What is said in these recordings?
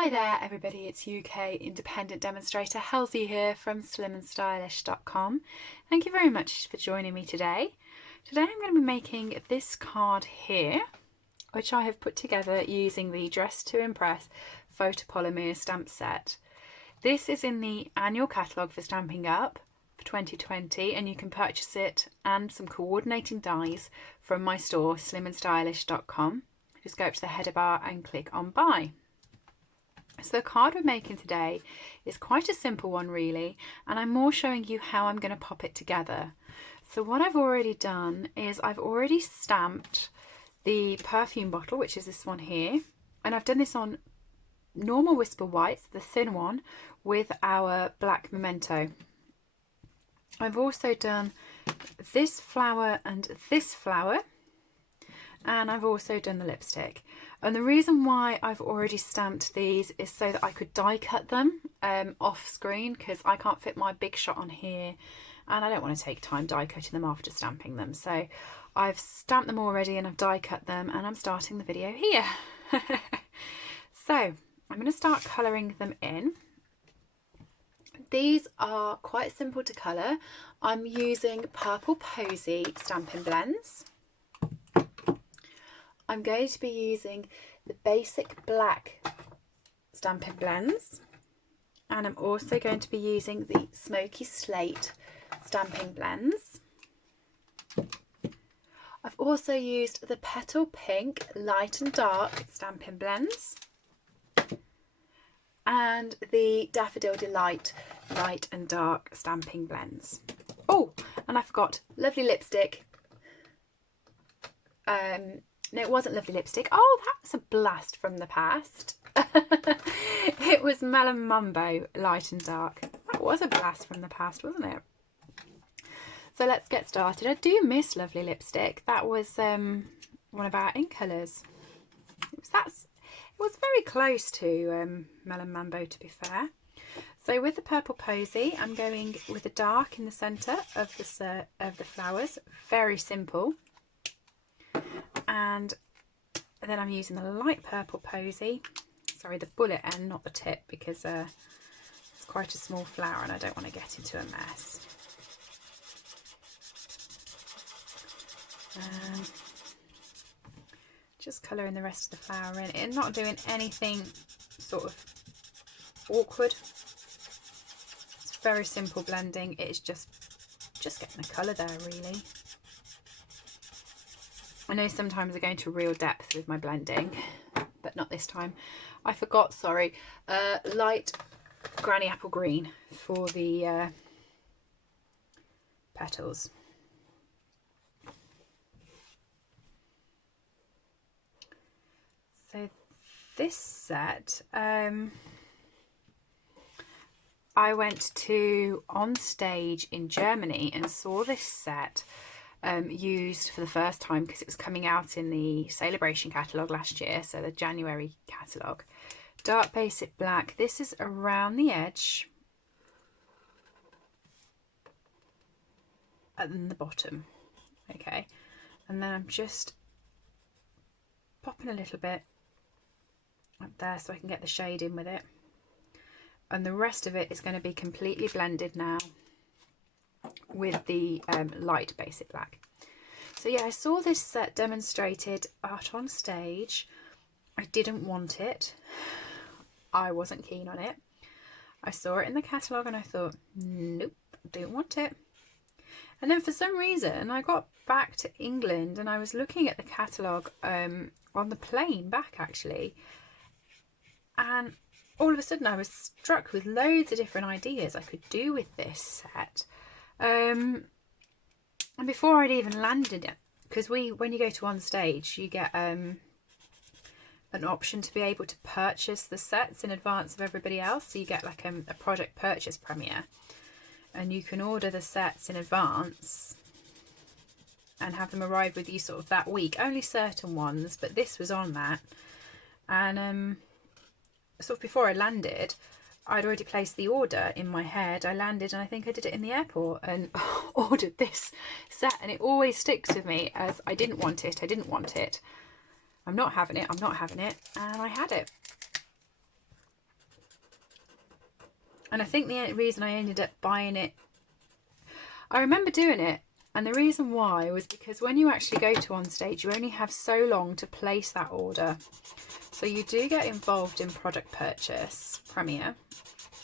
Hi there everybody, it's UK independent demonstrator Halsey here from slimandstylish.com. Thank you very much for joining me today. Today I'm going to be making this card here, which I have put together using the Dress to Impress photopolymer stamp set. This is in the annual catalogue for Stampin' Up! For 2020, and you can purchase it and some coordinating dies from my store slimandstylish.com. Just go up to the header bar and click on buy. So the card we're making today is quite a simple one really, and I'm more showing you how I'm going to pop it together. So what I've already done is I've already stamped the perfume bottle, which is this one here, and I've done this on normal Whisper Whites, the thin one, with our black memento. I've also done this flower and this flower, and I've also done the lipstick. And the reason why I've already stamped these is so that I could die cut them off screen, because I can't fit my big shot on here and I don't want to take time die cutting them after stamping them. So I've stamped them already and I've die cut them, and I'm starting the video here. So I'm going to start colouring them in. These are quite simple to colour. I'm using Purple Posy Stampin' Blends. I'm going to be using the basic black Stampin' Blends, and I'm also going to be using the Smoky Slate Stampin' Blends. I've also used the Petal Pink Light and Dark Stampin' Blends and the Daffodil Delight Light and Dark Stampin' Blends. Oh, and I forgot, lovely lipstick. No, it wasn't lovely lipstick. Oh, that's a blast from the past. It was Melon Mumbo Light and Dark. That was a blast from the past, wasn't it? So let's get started. I do miss lovely lipstick. That was one of our ink colours. It was very close to Melon Mambo, to be fair. So with the Purple Posy, I'm going with the dark in the centre of the flowers. Very simple. And then I'm using the light Purple Posy. Sorry, the bullet end, not the tip, because it's quite a small flower and I don't want to get into a mess. Just colouring the rest of the flower in and not doing anything sort of awkward. It's very simple blending. It's just getting the colour there really. I know sometimes I go into real depth with my blending, but not this time. I forgot, sorry, light Granny Apple Green for the petals. So this set, I went to On Stage in Germany and saw this set used for the first time because it was coming out in the Celebration catalogue last year, so the January catalogue. Dark basic black. This is around the edge and the bottom. Okay, and then I'm just popping a little bit up there so I can get the shade in with it, and the rest of it is going to be completely blended now with the light basic black. So yeah, I saw this set demonstrated out on stage. I didn't want it. I wasn't keen on it. I saw it in the catalogue and I thought, nope, don't want it. And then for some reason I got back to England and I was looking at the catalogue on the plane back actually, and all of a sudden I was struck with loads of different ideas I could do with this set. And before I'd even landed it, because when you go to On Stage, you get an option to be able to purchase the sets in advance of everybody else. So you get like a product purchase premiere, and you can order the sets in advance and have them arrive with you sort of that week. Only certain ones, but this was on that. And sort of before I landed, I'd already placed the order in my head. I landed and I think I did it in the airport and ordered this set, and it always sticks with me as I didn't want it, I didn't want it. I'm not having it, I'm not having it, and I had it. And I think the reason I ended up buying it, I remember doing it, and the reason why was because when you actually go to On Stage, you only have so long to place that order. So you do get involved in product purchase premiere,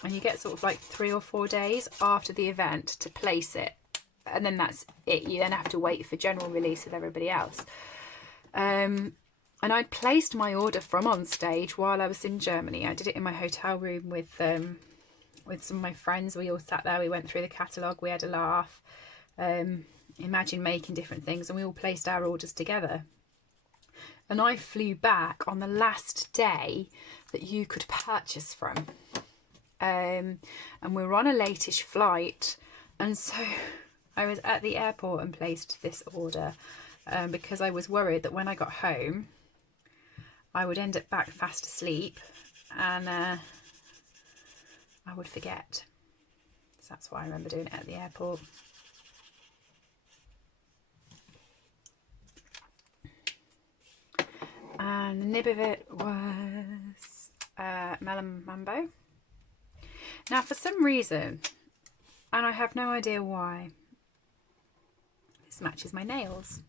and you get sort of like 3 or 4 days after the event to place it. And then that's it. You then have to wait for general release with everybody else. And I'd placed my order from On Stage while I was in Germany. I did it in my hotel room with some of my friends. We all sat there, we went through the catalogue, we had a laugh. Imagine making different things, and we all placed our orders together. And I flew back on the last day that you could purchase from. And we were on a late-ish flight, and so I was at the airport and placed this order because I was worried that when I got home I would end up back fast asleep and I would forget. So that's why I remember doing it at the airport. And the nib of it was Melon Mambo. Now, for some reason, and I have no idea why, this matches my nails.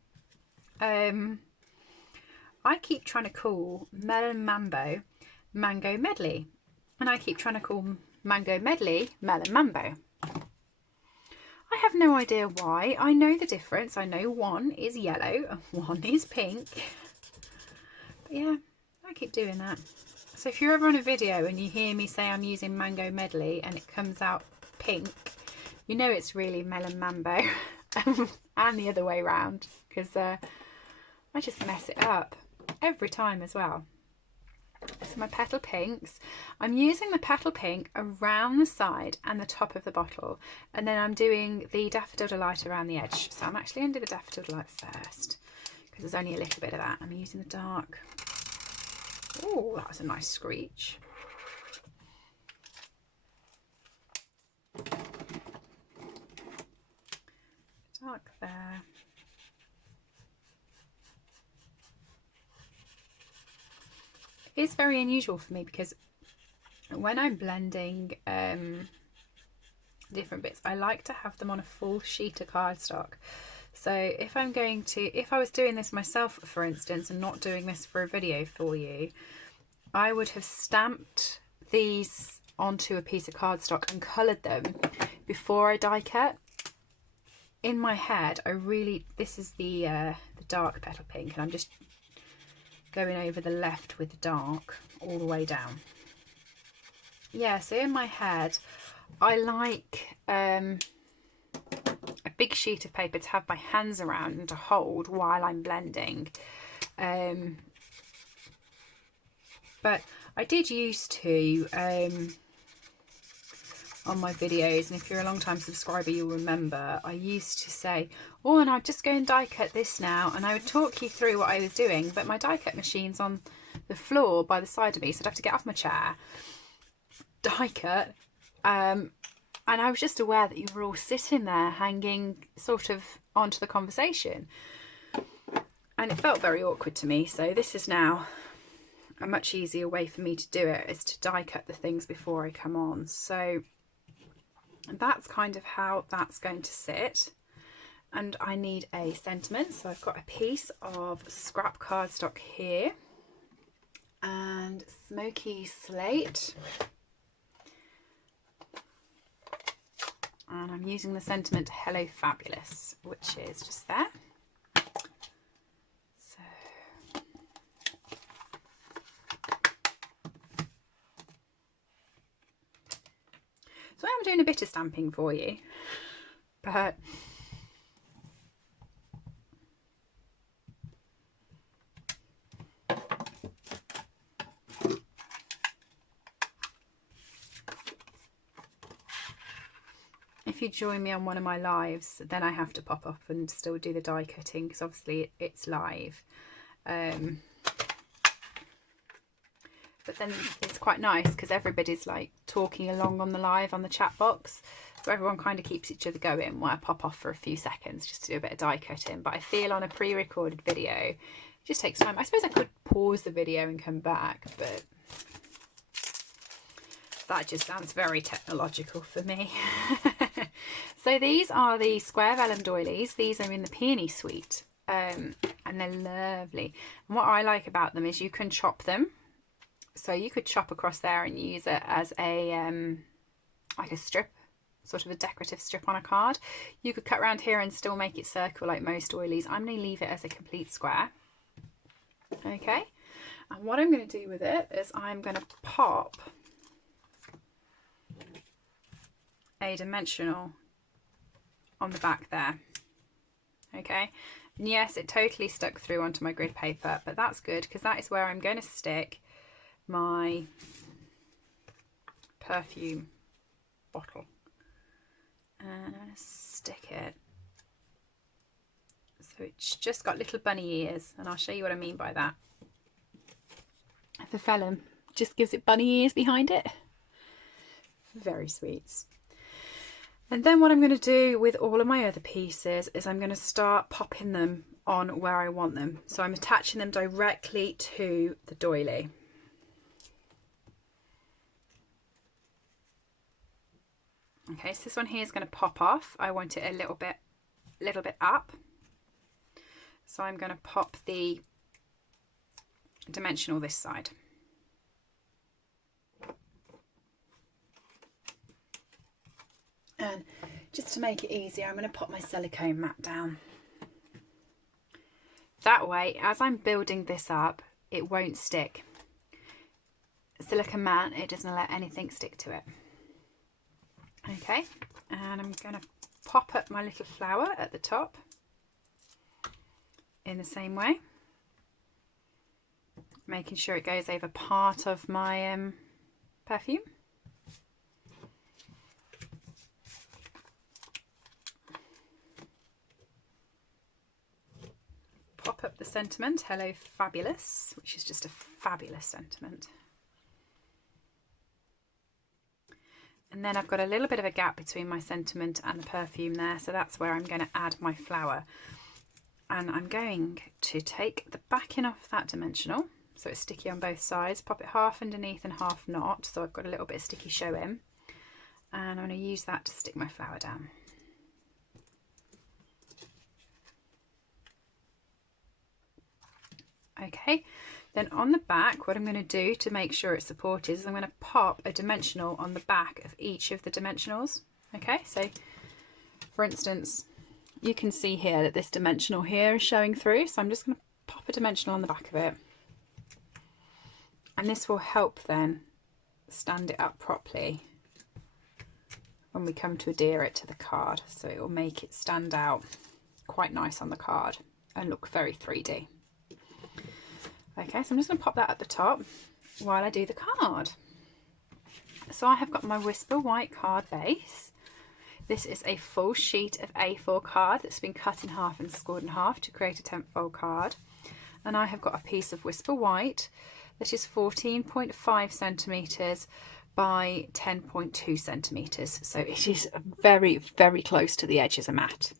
I keep trying to call Melon Mambo Mango Medley, and I keep trying to call Mango Medley Melon Mambo. I have no idea why. I know the difference. I know one is yellow and one is pink. But yeah, I keep doing that. So if you're ever on a video and you hear me say I'm using Mango Medley and it comes out pink, you know it's really Melon Mambo. And the other way around, because I just mess it up every time as well. So my petal pinks, I'm using the petal pink around the side and the top of the bottle, and then I'm doing the daffodil delight around the edge. So I'm actually going to do the daffodil delight first because there's only a little bit of that. I'm using the dark. Oh, that was a nice screech. Dark there. It's very unusual for me because when I'm blending different bits, I like to have them on a full sheet of cardstock. So if I was doing this myself, for instance, and not doing this for a video for you, I would have stamped these onto a piece of cardstock and coloured them before I die cut. In my head, this is the dark petal pink, and I'm just going over the left with the dark all the way down. Yeah, so in my head, I like a big sheet of paper to have my hands around and to hold while I'm blending. But I did used to, on my videos, and if you're a long time subscriber you'll remember, I used to say, oh, and I'll just go and die cut this now, and I would talk you through what I was doing, but my die cut machine's on the floor by the side of me, so I'd have to get off my chair, die cut, and I was just aware that you were all sitting there hanging sort of onto the conversation, and it felt very awkward to me. So this is now a much easier way for me to do it, is to die cut the things before I come on. So that's kind of how that's going to sit. And I need a sentiment, so I've got a piece of scrap cardstock here and smoky slate, and I'm using the sentiment Hello Fabulous, which is just there. So I'm doing a bit of stamping for you, but if you join me on one of my lives, then I have to pop up and still do the die cutting because obviously it's live. But then it's quite nice because everybody's like talking along on the live on the chat box. So everyone kind of keeps each other going while I pop off for a few seconds just to do a bit of die cutting. But I feel on a pre-recorded video, it just takes time. I suppose I could pause the video and come back, but That just sounds very technological for me. So these are the square vellum doilies. These are in the Peony suite, and they're lovely. And what I like about them is you can chop them. So you could chop across there and use it as a like a strip, sort of a decorative strip on a card. You could cut around here and still make it circle like most doilies. I'm going to leave it as a complete square. Okay, and what I'm going to do with it is I'm going to pop a dimensional on the back there. Okay, and yes, it totally stuck through onto my grid paper, but that's good because that is where I'm going to stick my perfume bottle. And I'm going to stick it so it's just got little bunny ears, and I'll show you what I mean by that. The vellum just gives it bunny ears behind it. Very sweet. And then what I'm going to do with all of my other pieces is I'm going to start popping them on where I want them. So I'm attaching them directly to the doily. Okay, so this one here is going to pop off. I want it a little bit up. So I'm going to pop the dimensional this side. And just to make it easier, I'm going to put my silicone mat down. That way, as I'm building this up, it won't stick. Silicone mat, it doesn't let anything stick to it. Okay, and I'm going to pop up my little flower at the top in the same way, making sure it goes over part of my perfume. Pop up the sentiment, Hello Fabulous, which is just a fabulous sentiment. And then I've got a little bit of a gap between my sentiment and the perfume there, so that's where I'm going to add my flower. And I'm going to take the backing off that dimensional, so it's sticky on both sides, pop it half underneath and half not, so I've got a little bit of sticky showing. And I'm going to use that to stick my flower down. Okay, then on the back, what I'm going to do to make sure it's supported is I'm going to pop a dimensional on the back of each of the dimensionals. Okay, so for instance, you can see here that this dimensional here is showing through, so I'm just going to pop a dimensional on the back of it. And this will help then stand it up properly when we come to adhere it to the card. So it will make it stand out quite nice on the card and look very 3D. Okay, so I'm just going to pop that at the top while I do the card. So I have got my Whisper White card base. This is a full sheet of A4 card that's been cut in half and scored in half to create a 10th card. And I have got a piece of Whisper White that is 14.5 centimetres by 10.2 centimetres. So it is very, very close to the edge as a mat.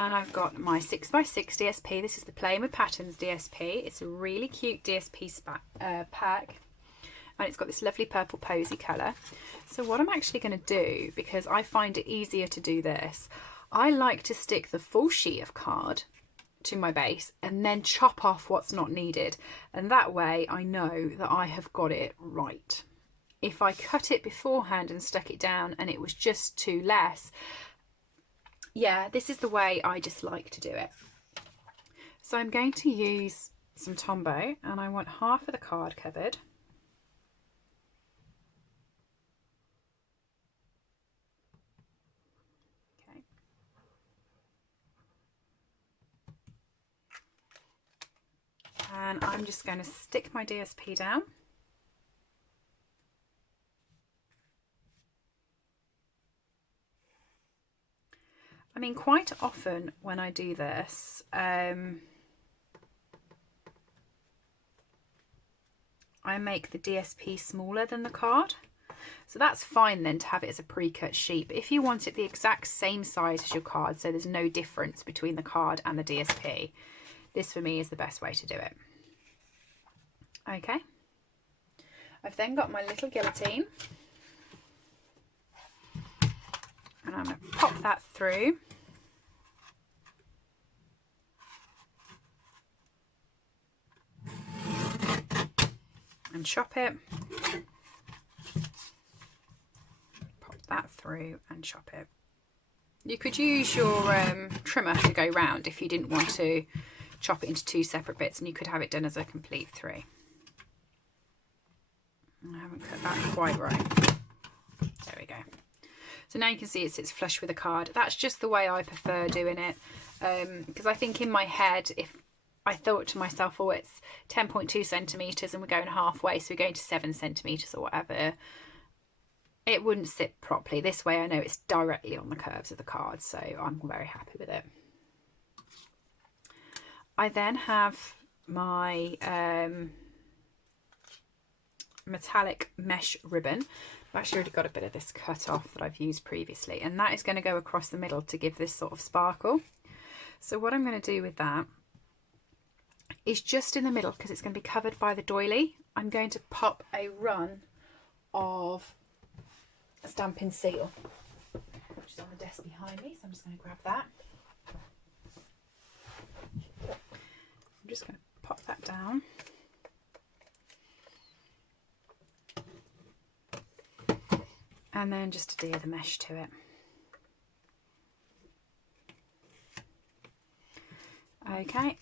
And I've got my 6x6 DSP. This is the Playing with Patterns DSP. It's a really cute DSP pack. And it's got this lovely purple posy colour. So what I'm actually going to do, because I find it easier to do this, I like to stick the full sheet of card to my base and then chop off what's not needed. And that way I know that I have got it right. If I cut it beforehand and stuck it down and it was just too less, yeah, this is the way I just like to do it. So I'm going to use some Tombow and I want half of the card covered. Okay. And I'm just going to stick my DSP down. I mean, quite often when I do this, I make the DSP smaller than the card. So that's fine then to have it as a pre-cut sheet. But if you want it the exact same size as your card, so there's no difference between the card and the DSP, this for me is the best way to do it. Okay. I've then got my little guillotine, and I'm going to pop that through. And chop it. Pop that through and chop it. You could use your trimmer to go round if you didn't want to chop it into 2 separate bits, and you could have it done as a complete 3. I haven't cut that quite right. There we go. So now you can see it sits flush with the card. That's just the way I prefer doing it, because I think in my head, if I thought to myself, oh, it's 10.2 centimetres and we're going halfway, so we're going to 7 centimetres or whatever, it wouldn't sit properly. This way I know it's directly on the curves of the card, so I'm very happy with it. I then have my metallic mesh ribbon. I've actually already got a bit of this cut off that I've used previously, and that is going to go across the middle to give this sort of sparkle. So what I'm going to do with that is just in the middle, because it's going to be covered by the doily, I'm going to pop a run of a Stampin' seal, which is on the desk behind me, so I'm just going to grab that. I'm just going to pop that down. And then just adhere the mesh to it. Okay,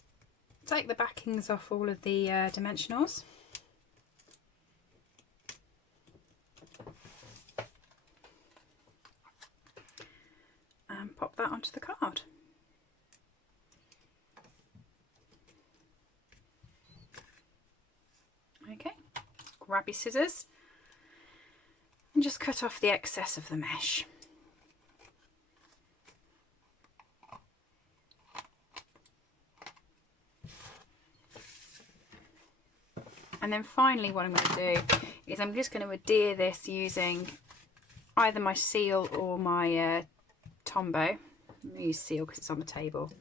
take the backings off all of the dimensionals. And pop that onto the card. Okay, grab your scissors and just cut off the excess of the mesh. And then finally what I'm going to do is I'm just going to adhere this using either my seal or my Tombow. I'm going to use seal because it's on the table,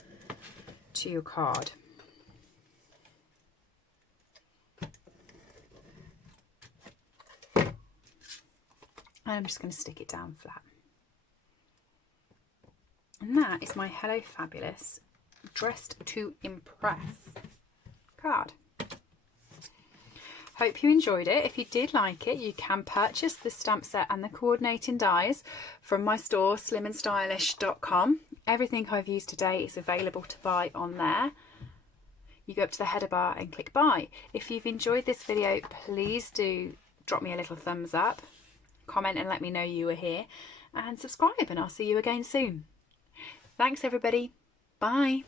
to your card. And I'm just going to stick it down flat. And that is my Hello Fabulous Dressed to Impress card. Hope you enjoyed it. If you did like it, you can purchase the stamp set and the coordinating dies from my store, slimandstylish.com. Everything I've used today is available to buy on there. You go up to the header bar and click buy. If you've enjoyed this video, please do drop me a little thumbs up, comment and let me know you were here, and subscribe, and I'll see you again soon. Thanks everybody. Bye.